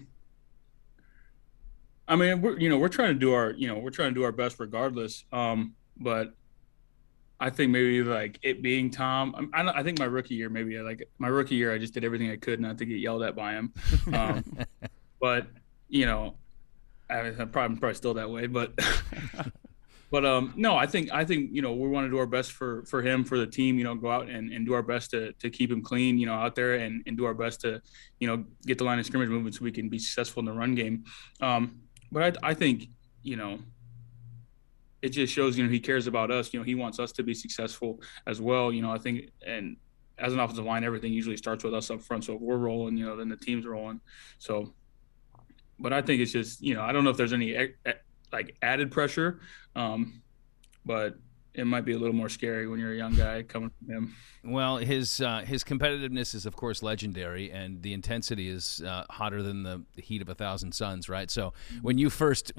mean, we're trying to do our best regardless. But I think maybe like it being Tom, I think my rookie year, I just did everything I could not to get yelled at by him. But I'm probably still that way, but no, I think we want to do our best for him, for the team, go out and do our best to keep him clean, out there, and do our best to, get the line of scrimmage moving so we can be successful in the run game. But I think, it just shows, he cares about us. He wants us to be successful as well. I think, and as an offensive line, everything usually starts with us up front. So if we're rolling, then the team's rolling. So, but I think it's just, I don't know if there's any like added pressure, but it might be a little more scary when you're a young guy coming from him. Well, his competitiveness is, of course, legendary, and the intensity is hotter than the heat of 1,000 suns, right? So when you first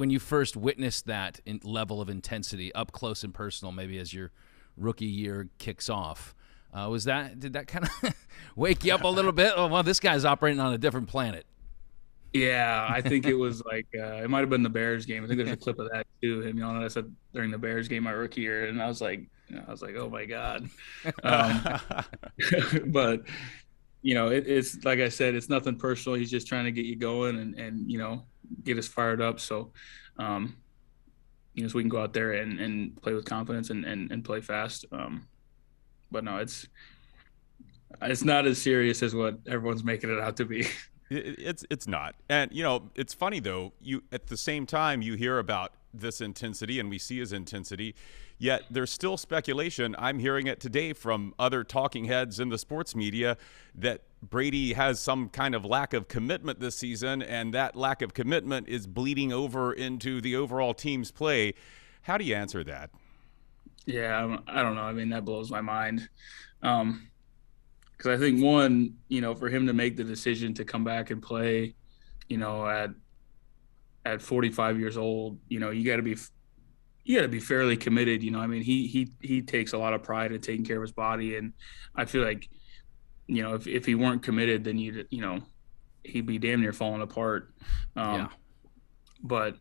witnessed that level of intensity up close and personal, maybe as your rookie year kicks off, did that kind of wake you up a little bit? Oh, well, this guy's operating on a different planet. Yeah, I think it was like it might have been the Bears game. I think there's a clip of that too. Him yelling at us during the Bears game my rookie year, and I was like, oh my god. But it's like I said, it's nothing personal. He's just trying to get you going and get us fired up. So, so we can go out there and play with confidence and play fast. But no, it's not as serious as what everyone's making it out to be. It's not. And, it's funny, though. At the same time, you hear about this intensity and we see his intensity, yet there's still speculation. I'm hearing it today from other talking heads in the sports media that Brady has some kind of lack of commitment this season, and that lack of commitment is bleeding over into the overall team's play. How do you answer that? Yeah, I don't know. I mean, that blows my mind. Because I think, one, for him to make the decision to come back and play, at 45 years old, you got to be fairly committed. I mean, he takes a lot of pride in taking care of his body, and I feel like, if he weren't committed, then he'd be damn near falling apart. But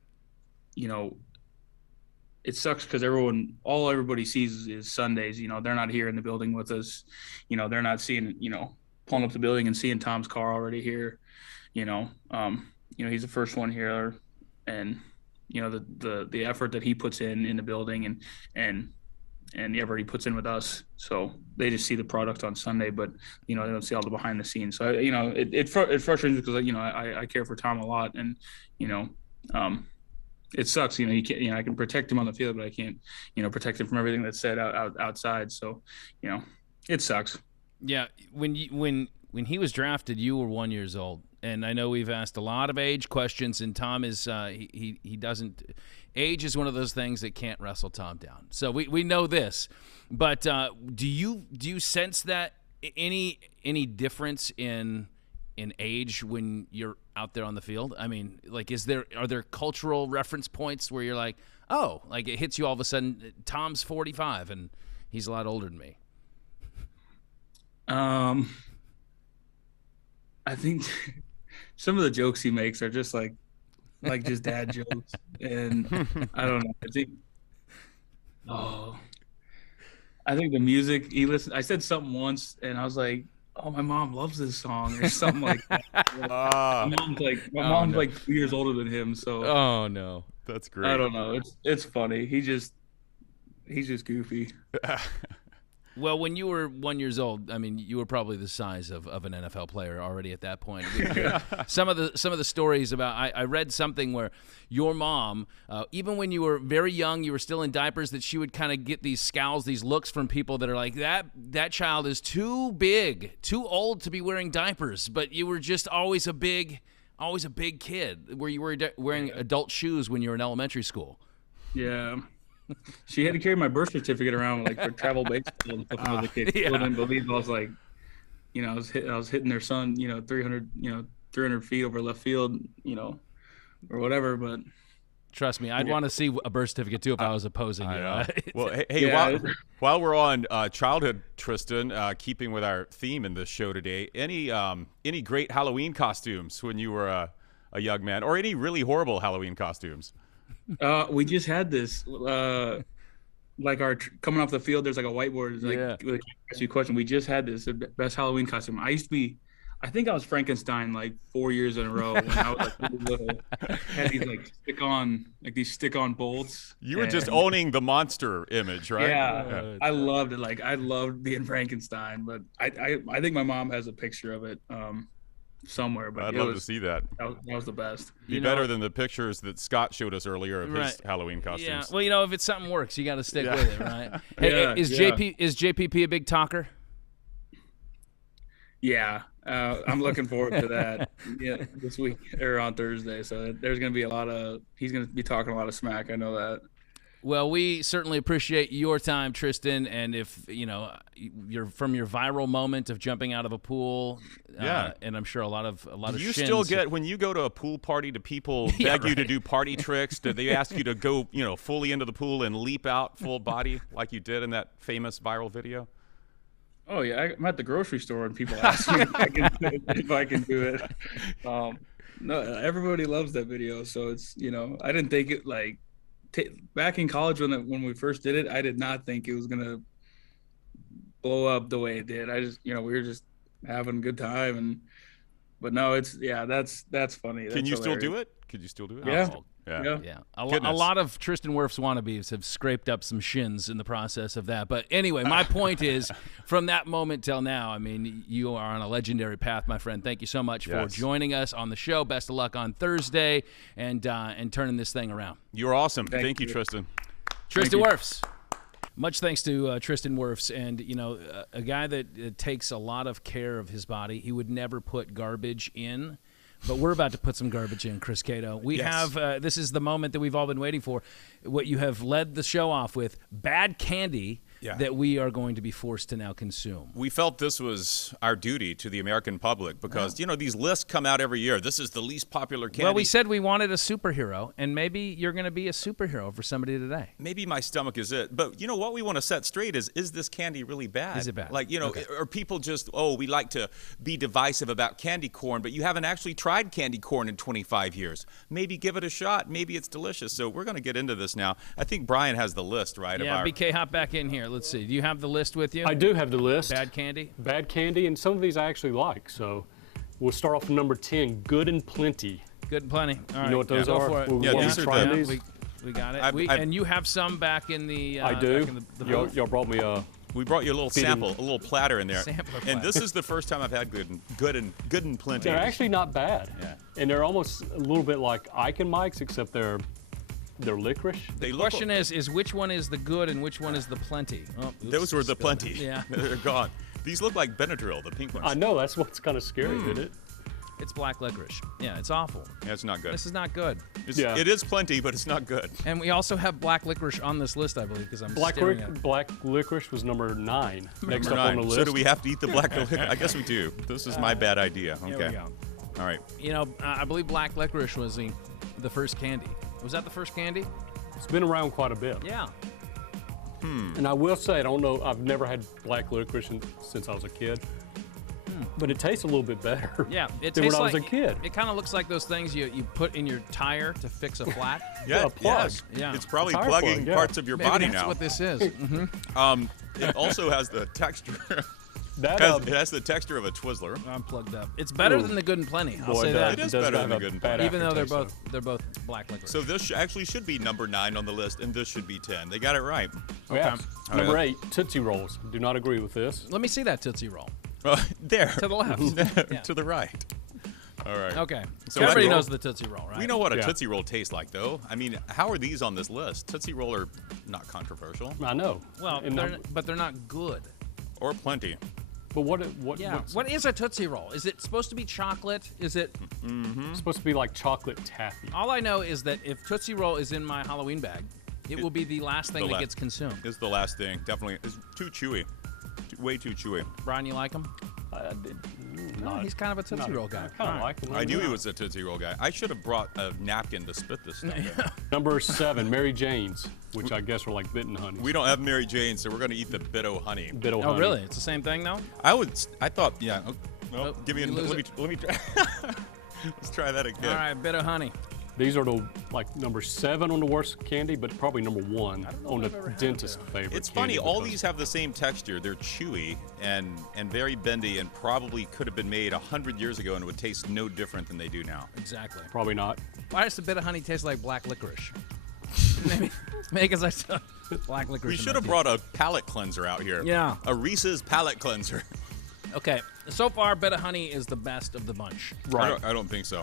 it sucks because everybody sees is Sundays. They're not here in the building with us. They're not seeing, pulling up the building and seeing Tom's car already here. He's the first one here, and the effort that he puts in the building and the effort he puts in with us. So they just see the product on Sunday, but they don't see all the behind the scenes. So it frustrates me because I care for Tom a lot, and it sucks. You know, you can't. You know, I can protect him on the field, but I can't. You know, protect him from everything that's said outside. So, you know, it sucks. Yeah, when he was drafted, you were 1 year old, and I know we've asked a lot of age questions, and Tom is he doesn't. Age is one of those things that can't wrestle Tom down. So we know this, but do you sense that any difference in age when you're out there on the field? I mean, like, are there cultural reference points where you're like, oh, like it hits you all of a sudden? Tom's 45 and he's a lot older than me. I think some of the jokes he makes are just like just dad jokes, and I don't know. I think the music he listened. I said something once, and I was like, "Oh, my mom loves this song," or something like that. My mom's like 2 years older than him, so. Oh no, that's great. I don't know. It's funny. He's just goofy. Well, when you were 1 year old, I mean, you were probably the size of an NFL player already at that point. Some of the stories about I read something where your mom, even when you were very young, you were still in diapers, that she would kind of get these scowls, these looks from people that are like, that child is too big, too old to be wearing diapers, but you were just always a big kid, where you were wearing adult shoes when you were in elementary school. Yeah. She had to carry my birth certificate around like for travel baseball and stuff when I was a kid. People didn't believe I was like, you know, I was hitting their son, 300 feet over left field, or whatever. But trust me, I'd want to see a birth certificate too if I was opposing you. Well, hey, while we're on childhood, Tristan, keeping with our theme in this show today, any great Halloween costumes when you were a young man, or any really horrible Halloween costumes? We just had this, like coming off the field. There's like a whiteboard. Like, ask you a question. We just had this, the best Halloween costume. I think I was Frankenstein like 4 years in a row when I was like really little. Had these stick-on bolts. You were just owning the monster image, right? Yeah. I loved it. Like, I loved being Frankenstein, but I think my mom has a picture of it. Somewhere, but I'd love to see that. That was the best. Be better than the pictures that Scott showed us earlier of his Halloween costumes. Yeah, well, if it's something works, you got to stick with it, right? Hey, is JPP a big talker? Yeah, I'm looking forward to that. Yeah, this week or on Thursday. So there's gonna be he's gonna be talking a lot of smack. I know that. Well, we certainly appreciate your time, Tristan, and if you're from your viral moment of jumping out of a pool, and I'm sure a lot of do you shins. Still get when you go to a pool party, do people beg you to do party tricks? Do they ask you to go fully into the pool and leap out full body like you did in that famous viral video? Oh yeah, I'm at the grocery store and people ask me if I can do it. No, everybody loves that video, so it's I didn't think it like. Back in college when we first did it, I did not think it was gonna blow up the way it did. I just we were just having a good time, but no, that's funny. That's Can you hilarious. still do it? Could you still do it? Yeah. Yeah. A lot of Tristan Wirfs wannabes have scraped up some shins in the process of that. But anyway, my point is, from that moment till now, I mean, you are on a legendary path, my friend. Thank you so much for joining us on the show. Best of luck on Thursday and turning this thing around. You're awesome. Thank you, Tristan. Tristan Wirfs. Much thanks to Tristan Wirfs, and a guy that takes a lot of care of his body. He would never put garbage in. But we're about to put some garbage in, Chris Cato. We have this is the moment that we've all been waiting for. What you have led the show off with, bad candy that we are going to be forced to now consume. We felt this was our duty to the American public because, these lists come out every year. This is the least popular candy. Well, we said we wanted a superhero, and maybe you're going to be a superhero for somebody today. Maybe my stomach is it. But what we want to set straight is this candy really bad? Is it bad? Like, or people just, we like to be divisive about candy corn, but you haven't actually tried candy corn in 25 years. Maybe give it a shot. Maybe it's delicious. So we're going to get into this now. I think Brian has the list, right? Yeah, BK, hop back in here. Let's see. Do you have the list with you? I do have the list. Bad candy? Bad candy, and some of these I actually like. So we'll start off with number 10, Good and Plenty. Good and Plenty. All right. You know what those are? For it. These are these. We got it. And you have some back in the I do. Back in the booth. Y'all brought me a... We brought you a little sample, a little platter in there. Sampler and this is the first time I've had good and plenty. They're actually not bad. Yeah. And they're almost a little bit like Ike and Mike's, except they're They're licorice? The question is which one is the good and which one is the plenty? Oh, oops, Those were the plenty. Yeah. They're gone. These look like Benadryl, the pink ones. I know. That's what's kind of scary, isn't it? It's black licorice. Yeah, it's awful. Yeah, it's not good. This is not good. It is plenty, but it's not good. And we also have black licorice on this list, I believe, because I'm Black staring at it. licorice was number 9. Next Number up on 9. the list. So do we have to eat the black licorice? I guess we do. This is my bad idea. Okay. Here we go. All right. You know, I believe black licorice was the first candy. Was that the first candy? It's been around quite a bit. Yeah. And I will say, I don't know, I've never had black licorice since I was a kid. But it tastes a little bit better Yeah, it than tastes when I was like a kid. It kind of looks like those things you put in your tire to fix a flat. Yeah, a plug. yes. Yeah. It's probably Tire plugging plug, yeah. parts of your Maybe body that's now. what this is. It also has the texture. That, It has the texture of a Twizzler. I'm plugged up. It's better than the Good and Plenty. I'll boy, say does. that. It is does better have than a the Good and bad Even though aftertaste, they're both black licorice. So this actually should be number 9 on the list, and this should be 10. They got it right. though. Yeah. All Number right. 8, Tootsie Rolls. Do not agree with this. Let me see that Tootsie Roll. There. To the left. Yeah. To the right. All right. Okay. So Everybody that- knows the Tootsie Roll, right? We know what a Yeah. Tootsie Roll tastes like, though. I mean, how are these on this list? Tootsie Roll are not controversial. I know. Well, And but they're not good. Or plenty. but what Yeah. what's What is a Tootsie Roll? Is it supposed to be chocolate? Is it? supposed to be like chocolate taffy? All I know is that if Tootsie Roll is in my Halloween bag, it will be the last thing that gets consumed. It's the last thing. Definitely. It's too chewy. Way too chewy. Brian, you like them? He's kind of a Tootsie Roll guy. I kind of like them. I knew he was a Tootsie Roll guy. I should have brought a napkin to spit this stuff in. Number 7, Mary Jane's, which I guess are like bitten honey. We don't have Mary Jane, so we're going to eat the Bitto honey. Bit of Oh, honey. really? It's the same thing, though? I thought, yeah. No, Oh, give me you let lose me let me try. Let's try that again. All right, bit of honey. These are the number 7 on the worst candy, but probably number 1 on the I've ever had dentist favorite. It's candy funny, all because- these have the same texture. They're chewy and very bendy and probably could have been made 100 years ago and would taste no different than they do now. Exactly. Probably not. Why does the bit of honey taste like black licorice? maybe because I saw black licorice. We in should my have brought a palate cleanser out here. Yeah. A Reese's palate cleanser. teeth. Okay, so far, bit of honey is the best of the bunch. Right. I don't think so.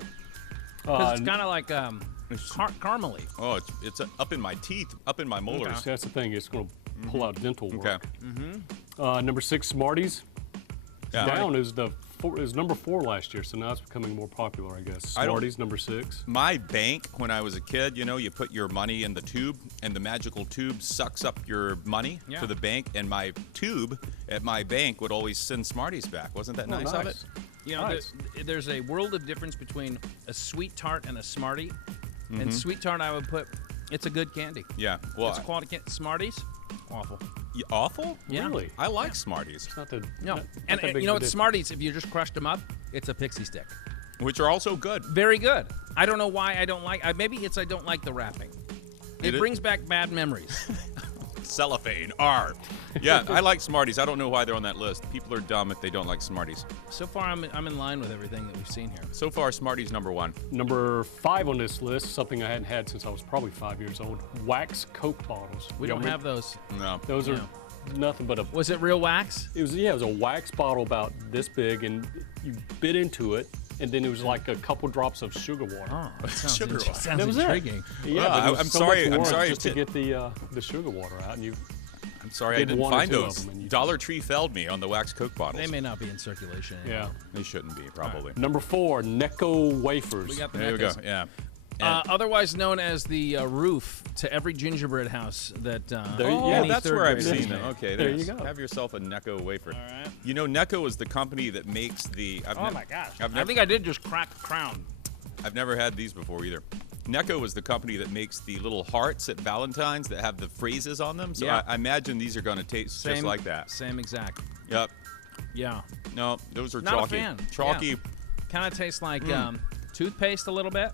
'Cause it's kind of like caramely. Oh, it's up in my teeth, up in my molars. That's the thing. It's going to pull out dental Okay. work. Number 6, Smarties. Yeah. Down is number 4 last year, so now it's becoming more popular, I guess. I don't- Smarties, number 6. My bank, when I was a kid, you put your money in the tube, and the magical tube sucks up your money Yeah. to the bank, and my tube at my bank would always send Smarties back. Wasn't that nice of it? You know, Nice. there's a world of difference between a sweet tart and a Smartie. And sweet tart, I would put, it's a good candy. Yeah. Well, It's a quality candy. Smarties, awful. awful? Yeah. Really? I like Smarties, It's not the, No, not and that big you know of a what? difference. Smarties, if you just crushed them up, it's a pixie stick. which are also good. Very good. I don't know why I don't like. Maybe it's I don't like the wrapping. It It- brings back bad memories. Cellophane, R. Yeah, I like Smarties. I don't know why they're on that list. People are dumb if they don't like Smarties. So far, I'm in line with everything that we've seen here. So far, Smarties number 1. Number 5 on this list, something I hadn't had since I was probably 5 years old. Wax Coke bottles. We don't have those. No. Those are nothing but a. Was it real wax? It was a wax bottle about this big, and you bit into it, and then it was like a couple drops of sugar water. Oh, that sounds, Sugar water. sounds That was it. intriguing. Yeah, Well, but it was I'm so sorry- much I'm work sorry just to- to get the sugar water out, and you. I'm sorry I Did didn't one or find two of those. them and you- Dollar Tree failed me on the wax Coke bottles. They may not be in circulation anymore. Yeah. They shouldn't be, probably. Number 4, Necco wafers. We got the There we go. Neckos. Yeah. Otherwise known as the roof to every gingerbread house that. There- Oh, yeah, any that's third where I've grader seen has them. made. Okay, There you there's- go. Have yourself a Necco wafer. All right. You know, Necco is the company that makes the. Oh my gosh! I've I think I did just crack the crown. I've never had these before either. Necco is the company that makes the little hearts at Valentine's that have the phrases on them. So Yeah. I imagine these are going to taste just like that. Same exact. Yep. Yeah. No, those are Not chalky. a fan. Chalky. Yeah. Kind of tastes like toothpaste a little bit.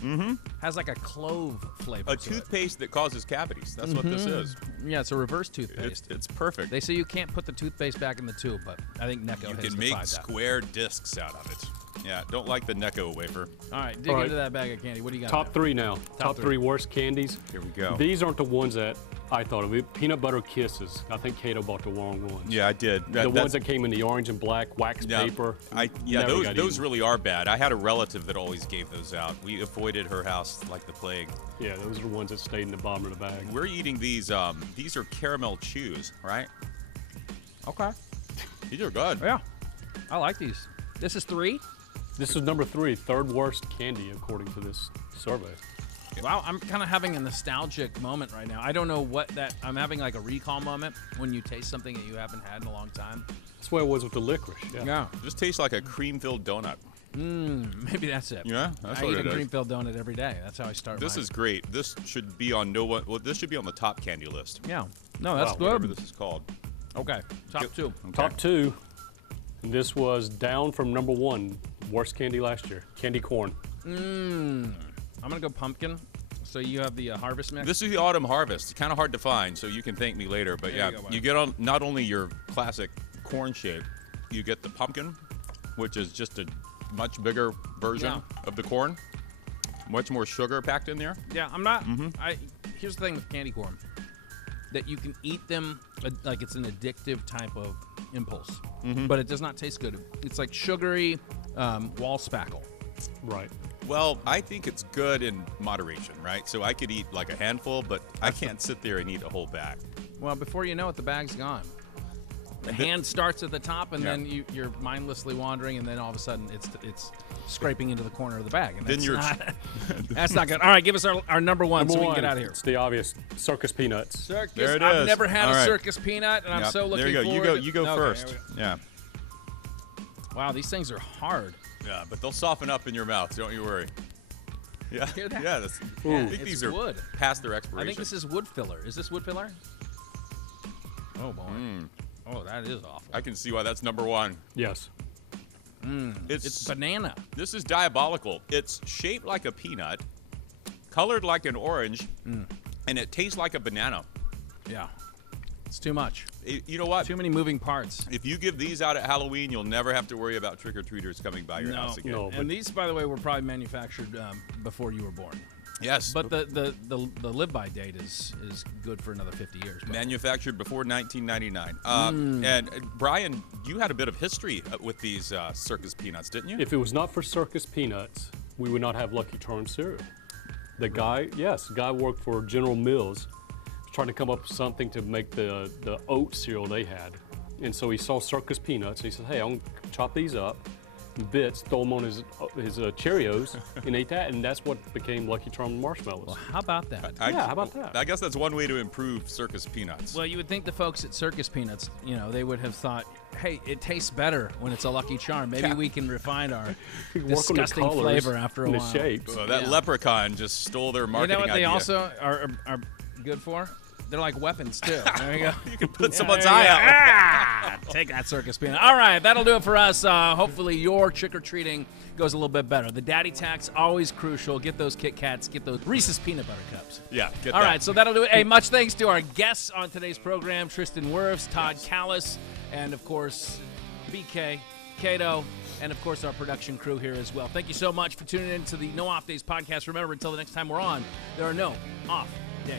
Mm-hmm. Has like a clove flavor. A to toothpaste that causes cavities. That's what this is. it. Yeah, it's a reverse toothpaste. It's perfect. They say you can't put the toothpaste back in the tube, but I think Necco You has can make defied that. square discs out of it. Yeah, don't like the Necco wafer. All right, dig into that bag of candy. What do you got? Top three now. Top three worst candies. Here we go. These aren't the ones that I thought of. Peanut butter kisses. I think Cato bought the wrong ones. Yeah, I did. The ones that came in the orange and black wax paper. Those really are bad. I had a relative that always gave those out. We avoided her house like the plague. Yeah, those are the ones that stayed in the bottom of the bag. We're eating these. These are caramel chews, right? Okay. These are good. Yeah, I like these. This is 3? This is number 3, third worst candy according to this survey. Wow, I'm kind of having a nostalgic moment right now. I don't know what that. I'm having like a recall moment when you taste something that you haven't had in a long time. That's the way it was with the licorice. Yeah. Just tastes like a cream-filled donut. Maybe that's it. Yeah, that's I what eat it a is. cream-filled donut every day. That's how I start. This mine. is great. This should be on this should be on the top candy list. Yeah. No, that's Whatever good. this is called. Okay. Top 2. Okay. Top 2. This was down from number 1, worst candy last year. Candy corn. I'm gonna go pumpkin. So you have the harvest mix. This is the autumn harvest. It's kind of hard to find, so you can thank me later. But There you go, you get on not only your classic corn shape, you get the pumpkin, which is just a much bigger version of the corn. Much more sugar packed in there. Yeah, I'm not. Here's the thing with candy corn, that you can eat them like it's an addictive type of impulse, but it does not taste good. It's like sugary wall spackle. Right. Well, I think it's good in moderation, right? So I could eat like a handful, but I can't sit there and eat a whole bag. Well, before you know it, the bag's gone. The hand starts at the top, and then you're mindlessly wandering, and then all of a sudden it's scraping into the corner of the bag. And that's not good. All right, give us our number 1 so we can get out of here. It's the obvious circus peanuts. Circus. There it I've is. never had All a right. circus peanut, and I'm so looking there you go. forward. You go Okay, first. here Yeah. Wow, these things are hard. Yeah, but they'll soften up in your mouth. Don't you worry. Yeah. Hear that? Yeah. I think It's these are wood. past their expiration. I think this is wood filler. Is this wood filler? Oh boy. Oh, that is awful. I can see why that's number 1. Yes. It's banana. This is diabolical. It's shaped like a peanut, colored like an orange, and it tastes like a banana. Yeah. It's too much. You know what? Too many moving parts. If you give these out at Halloween, you'll never have to worry about trick-or-treaters coming by your house again. No. And these, by the way, were probably manufactured before you were born. Yes. But the live-by date is good for another 50 years. But Manufactured before 1999. And Brian, you had a bit of history with these circus peanuts, didn't you? If it was not for circus peanuts, we would not have Lucky Charms cereal. The guy worked for General Mills, trying to come up with something to make the oat cereal they had. And so he saw circus peanuts, and he said, hey, I'm gonna chop these up in bits, throw them on his Cheerios, and ate that, and that's what became Lucky Charms marshmallows. well, how about that? How about that? I guess that's one way to improve circus peanuts. Well, you would think the folks at Circus Peanuts, they would have thought, hey, it tastes better when it's a Lucky Charm. Maybe we can refine our Work on the disgusting colors flavor after a and while. the shapes. So that leprechaun just stole their marketing You know what they idea. also are good for? They're like weapons, too. There you go. You can put someone's eye out. Take that, Circus Peanut. All right, that'll do it for us. Hopefully your trick-or-treating goes a little bit better. The daddy tax, always crucial. Get those Kit Kats. Get those Reese's Peanut Butter Cups. Yeah, get All that. right, so that'll do it. Hey, much thanks to our guests on today's program, Tristan Wirfs, Todd Kalas, and, of course, BK, Cato, and, of course, our production crew here as well. Thank you so much for tuning in to the No Off Days podcast. Remember, until the next time we're on, there are no off days.